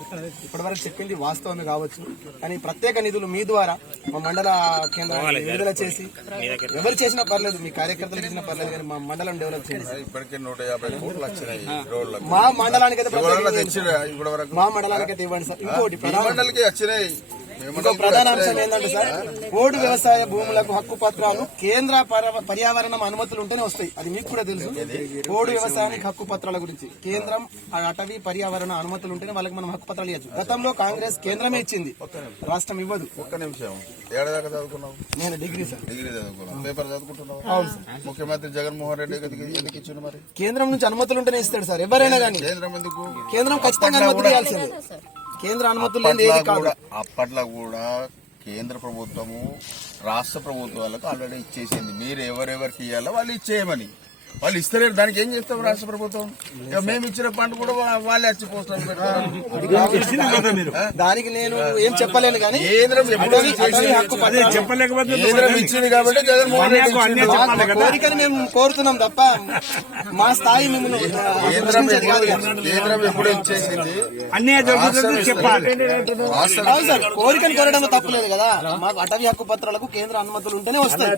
ఇప్పటివరకు చెప్పింది వాస్తవమే కావచ్చు, కానీ ప్రత్యేక నిధులు మీ ద్వారా మా మండల కేంద్రాన్ని విడుదల చేసి ఎవరు చేసినా పర్లేదు, మీ కార్యకర్తలు చేసినా పర్లేదు, కానీ మా మండలం డెవలప్ చేసి ఇప్పటికే 150 కోట్లు వచ్చినాయి. మా మండలానికి అయితే మా మండలానికి అయితే ఇవ్వండి సార్. ఇంకోటి మండలికి వచ్చినాయి. ఇంకో ప్రధాన అంశం ఏంటంటే సార్, పోడు వ్యవసాయ భూములకు హక్కు పత్రాలు కేంద్ర పర్యావరణం అనుమతులు ఉంటేనే వస్తాయి. అది మీకు కూడా తెలుసు. పోడు వ్యవసాయానికి హక్కు పత్రాల గురించి కేంద్రం అటవీ పర్యావరణ అనుమతులు ఉంటేనే వాళ్ళకి మనం హక్కు పత్రాలు ఇవ్వచ్చు. గతంలో కాంగ్రెస్ కేంద్రమే ఇచ్చింది, రాష్ట్రం ఇవ్వదు. ఒక్క నిమిషం, ఏడాదాకా చదువుకున్నావు? నేను డిగ్రీ సార్. డిగ్రీ చదువుకున్నావు, పేపర్ చదువుకుంటున్నావు? అవును సార్. ముఖ్యమంత్రి జగన్మోహన్ రెడ్డి ఎందుకు ఇచ్చిండు మరి? కేంద్రం నుంచి అనుమతులు ఉంటేనే ఇస్తాడు సార్ ఎవరైనా కానీ. కేంద్రం ఎందుకు? కేంద్రం ఖచ్చితంగా అనుమతులు ఇవ్వాల్సిందే. కేంద్ర అనుమతులు అప్పట్లో కూడా కేంద్ర ప్రభుత్వము రాష్ట్ర ప్రభుత్వాలకు ఆల్రెడీ ఇచ్చేసింది. మీరు ఎవరెవరికి ఇవ్వాలో వాళ్ళు ఇచ్చేయమని. వాళ్ళు ఇస్తలేరు, దానికి ఏం చేస్తాం రాష్ట్ర ప్రభుత్వం? మేము ఇచ్చిన పంట కూడా వాళ్ళే వచ్చి పోస్టులు పెట్టారు. దానికి నేను ఏం చెప్పలేను కానీ కేంద్రం ఇచ్చింది కాబట్టి జగన్మోహన్ రెడ్డి కోరికని మేము కోరుతున్నాం తప్ప మా స్థాయి మేము కేంద్రం ఎప్పుడు ఇచ్చేసింది చెప్పాలి. సార్, కోరికని కోరడం తప్పలేదు కదా. మాకు అటవీ హక్కు పత్రాలకు కేంద్ర అనుమతులు ఉంటేనే వస్తాయి.